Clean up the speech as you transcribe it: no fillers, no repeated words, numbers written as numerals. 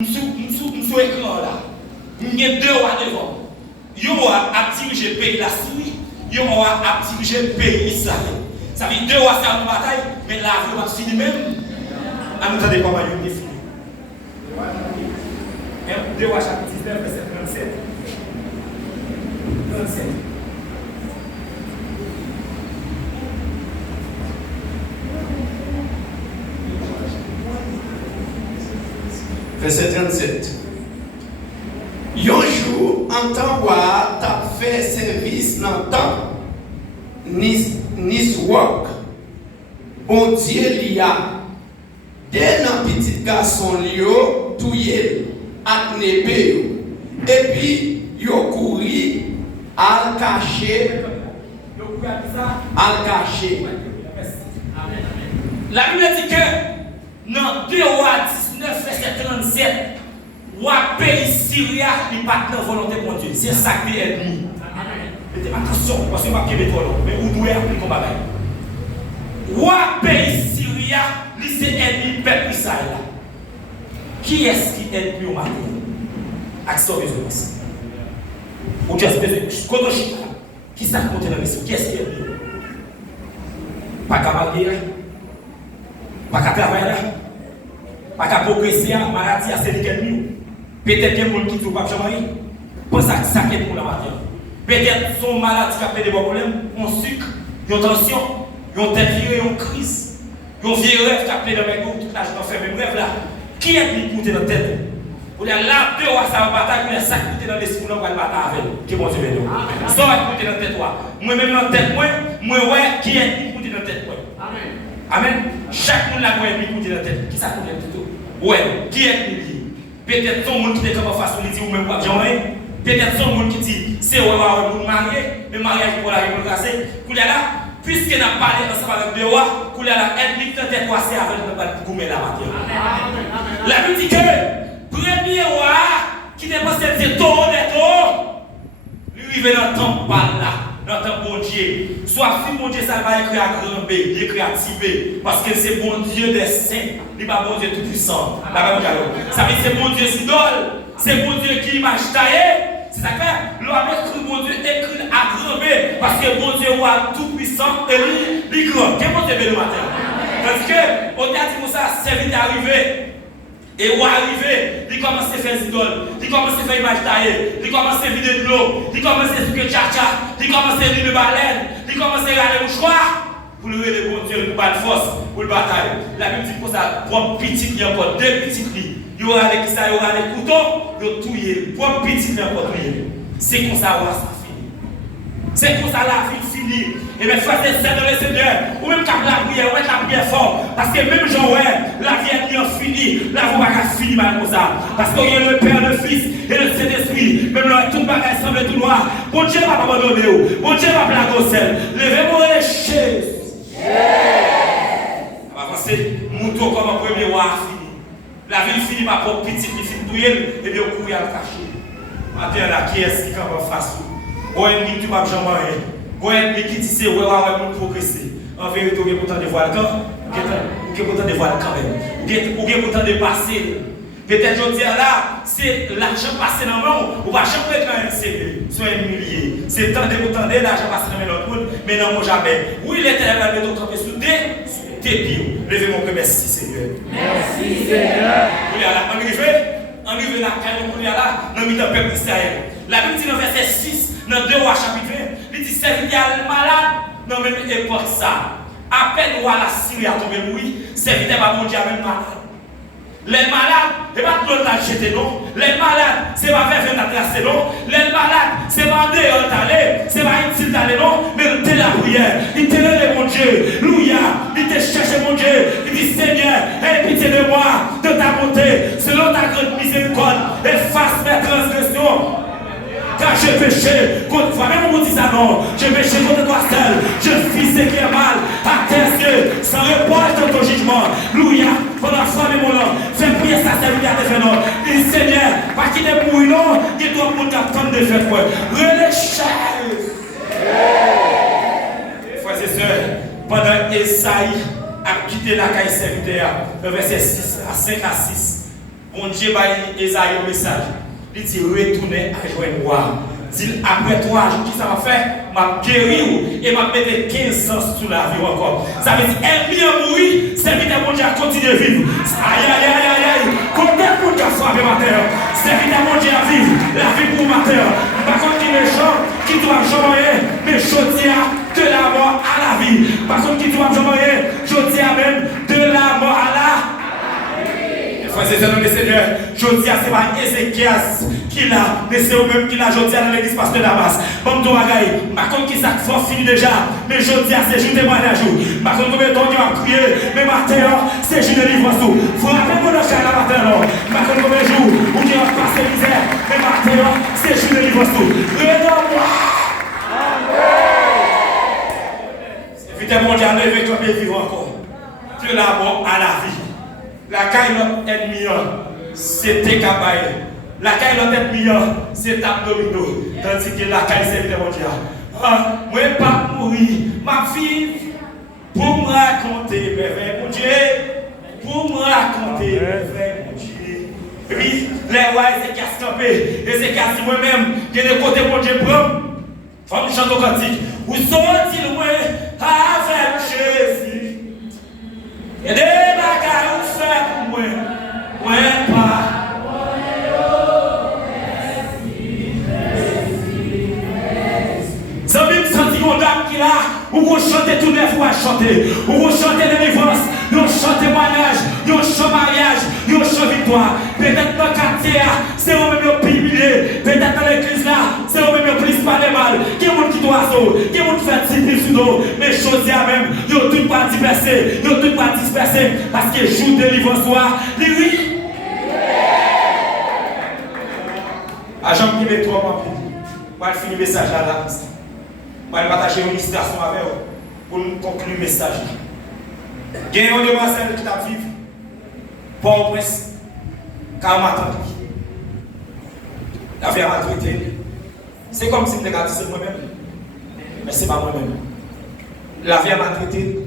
Sous écran là, il y a deux rois devant. Il y a dirigé le pays la Syrie, il y a dirigé le pays Israël. Ça veut dire deux rois c'est une bataille, mais la vie va finir même. À nous attendez comment il est fini. 2 rois chapitre 19, verset 37. 37. Verset 37. Un jour, en temps où t'as fait service dans le temps, Niswak, bon Dieu l'ia, dès un petit garçon lio, touye, ak nebe, et puis, yo couri, al caché, al caché. La Bible dit que dans 2 rois 19, verset 37, roi pays Syria n'est pas de volonté de mon Dieu. C'est ça qui est ennemi. Mettez attention, parce que je ne vais pas mettre trop, mais vous devez appliquer comme bagaille. Roi pays Syria, c'est ennemi peuple Israël. Qui est-ce qui est ennemi au matin? Action de violence. Ou Dieu c'est quand qui s'est compté dans la mission? Qui est-ce qui est ennemi? Pas qu'à malgré, pas qu'à travailler, pas qu'à progresser, maladie, c'est le ennemi. Peut-être qu'il y a des gens qui ne trouvent pas de pour ça qui est pour la matin. Peut-être son maladie qui a fait des problèmes, un sucre, une tension, une tête virée, une crise, un vieux rêve qui a fait dans mes goûts, toute la journée fait même rêve là. Qui est qui coûte dans la tête? Vous avez là, 2 rois, ça va bataille, mais ça qui coûte dans l'esprit, on va battre avec. Qui bon Dieu veut dire. Ça va coûter dans la tête, moi-même dans la tête, moi, ouais, qui est qui coûte dans la tête? Amen. Amen. Chaque monde là, moi, qui coûte dans la tête. Qui ça coûte dans la tête? Ouais, qui est qui? Peut-être son monde qui est comme façon de dire ou même pas jamais. Peut-être son monde qui dit c'est ouais pour marier, mais mariage pour la réunion cassée. Koulia là, puisque n'a parlé ensemble avec 2 rois, Koulia là, ennemi tente de passer avec le pas goumer la matière. La Bible dit que premier roi qui n'est pas censé taureau des taureaux, lui vient dans le temple là. Dans ton bon Dieu. Soit si mon Dieu ça va écrire à grand B, il écrit à petit B. Parce que c'est bon Dieu des saints. Il n'est pas bon Dieu tout puissant. Ça veut dire c'est bon Dieu idole. C'est bon Dieu qui image taillée. C'est ça que l'homme écrit bon Dieu écrit à grand B. Parce que bon Dieu est tout puissant et lui, il grand. Qu'est-ce que c'est le matin? Parce que, on a dit pour ça, c'est vite arrivé. Et où arrivé, il commence à faire des idoles, il commence à faire image taillée, il commence à vider de l'eau, il commence à faire tcha-tcha, il commence à lire le baleine, il commence à regarder le mouchoir pour le réveiller bon Dieu, pour battre force, pour le bataille. La Bible dit pour ça, pour petit, il y a encore 2 petits lits. Il y aura des ça, il y aura des couteaux, il y aura tout, pour petit, il y a encore tout. C'est comme ça, ça finit. C'est comme ça, la vie finie. Et bien, frères et sœurs dans le Seigneur, ou même quand la prière, ou même la prière fort, parce que même Jean, la vie est bien finie, la vie va pas finir mal comme ça. Parce qu'il y a le Père, le Fils et le Saint-Esprit, même là, tout le bagage semble tout noir. Bon Dieu va pas abandonner, bon Dieu va placer au ciel. Levez-moi les chaises. On va avancer, mouton comme un premier roi fini. La vie finit par propre petite, il finit douiller, et bien, on couille à le cacher. Maintenant, là, qui est-ce qui va en face? Bon, ennemi, tu vas jamais rien. Bon, ennemi qui dit c'est ouais, ouais, progresser. En vérité, vous êtes content de voir le camp. Vous êtes content de voir le camp même. Vous êtes content de passer. Peut-être je dis là, c'est l'argent passé dans le monde. Vous ne pouvez jamais être un CV, soit un millier. C'est temps de vous tendre l'argent passé dans l'autre monde, mais non, jamais. Oui, l'éternel va nous tomber sous tes pieds. Levez mon cœur, merci Seigneur. Merci Seigneur. Vous allez arriver là, quand là, dans le milieu du peuple d'Israël. La Bible dit dans verset 6, dans 2 rois chapitre 1, il dit serviteur malade, dans même époque ça. À peine roi la Syrie a tombé oui, serviteur pas mon Dieu même malade. Les malades, ce n'est pas tout le temps jeter non. Les malades, ce n'est pas faire la tracer non. Les malades, ce n'est pas dehors d'aller, ce n'est pas utile d'aller non. Mais il te la prière, il te lève mon Dieu. Louia, il te cherche mon Dieu. Il dit Seigneur, aie pitié de moi, de ta bonté, selon ta grande miséricorde, efface mes transgressions. Car j'ai péché contre toi, même on dit ça non, j'ai péché contre toi seul, je fis ce qui est mal à tes yeux, sans reproche de ton jugement. Louia, pendant femme et mon nom, fais prier sa serviteur de faire non. Il dit Seigneur, pas qu'il est pour non, il doit pour t'attendre de faire quoi. Relâche. Frères et sœurs, pendant Esaïe a quitté la caille serviteur, le verset 6 à 5 à 6. Bon Dieu va Esaïe un message. Il dit retournez à joindre moi. Dit après 3 jours, qui ça va faire? M'a guéri et m'a mettre 15 ans sous la vie encore. Ça veut dire, elle vient mourir, serviteur mon Dieu a continué de vivre. Aïe, aïe, aïe, aïe, aïe. Combien de monde a frappé ma terre? Serviteur mon Dieu a vivre, la vie pour ma terre. Par contre, qui méchant, qui doit jamais, mais je tiens de la mort à la vie. Par contre, qui doit jamais, je tiens même de la mort à la vie. Frères et sœurs, le Seigneur, je dis à c'est pas Ézéchias qui l'a, mais c'est eux-mêmes qui l'a, je dis à l'église pasteur Damas. Bon, tu vas gagner. Par contre, qui s'est fini déjà, mais je dis à ces jours témoignage. Par contre, combien de temps tu vas prier, mais matin, c'est jour de livrance. Frappez mon cœur la matin. Par contre, combien de jours où tu vas passer misère, mais matin, c'est jour de livrance. Redonne-moi. C'est vite mon Dieu, avec toi, vivre encore. De la mort à la vie. La caille notre ennemi, c'était Kabaye. La caille notre ennemi, c'est abdominaux. Tandis que la caille, c'est mon Dieu. Moi, pas mourir, ma fille, pour me raconter, mes mon Dieu. Pour me raconter, mes mon Dieu. Oui, les rois, Ézéchias campé. Ézéchias, moi-même, qui est de côté, mon Dieu, prendre. Faut me chanter au cantique. Où sont-ils, moi, avec Jésus? Et des bagages où faire pour moi, moi pas. Ça veut dire sentir une dame qui là, où vous chantez tous les fois chanter, où vous chantez délivrance, vous chantez témoignage, vous chantez mariage, vous chantez victoire. Peut-être dans le quartier, c'est vous-même qui humilié. Peut-être dans l'église là, c'est vous-même qui pas de mal. Qui est monde qui doit sauter, qui est monde qui fait tirer sous l'eau. Mais chose même, vous tout pas dispersé, vous tout pas dispersé. Parce que jour de délivrance, oui. Agent qui met trop en plus. On va finir le message là. On va partager une illustration avec vous pour nous conclure le message. Il y a une demoiselle qui t'a vivre. Port-au-Prince. Car m'attend. La vie m'a traité. C'est comme si je me c'est moi-même. Mais ce n'est pas moi-même. La vie m'a traité.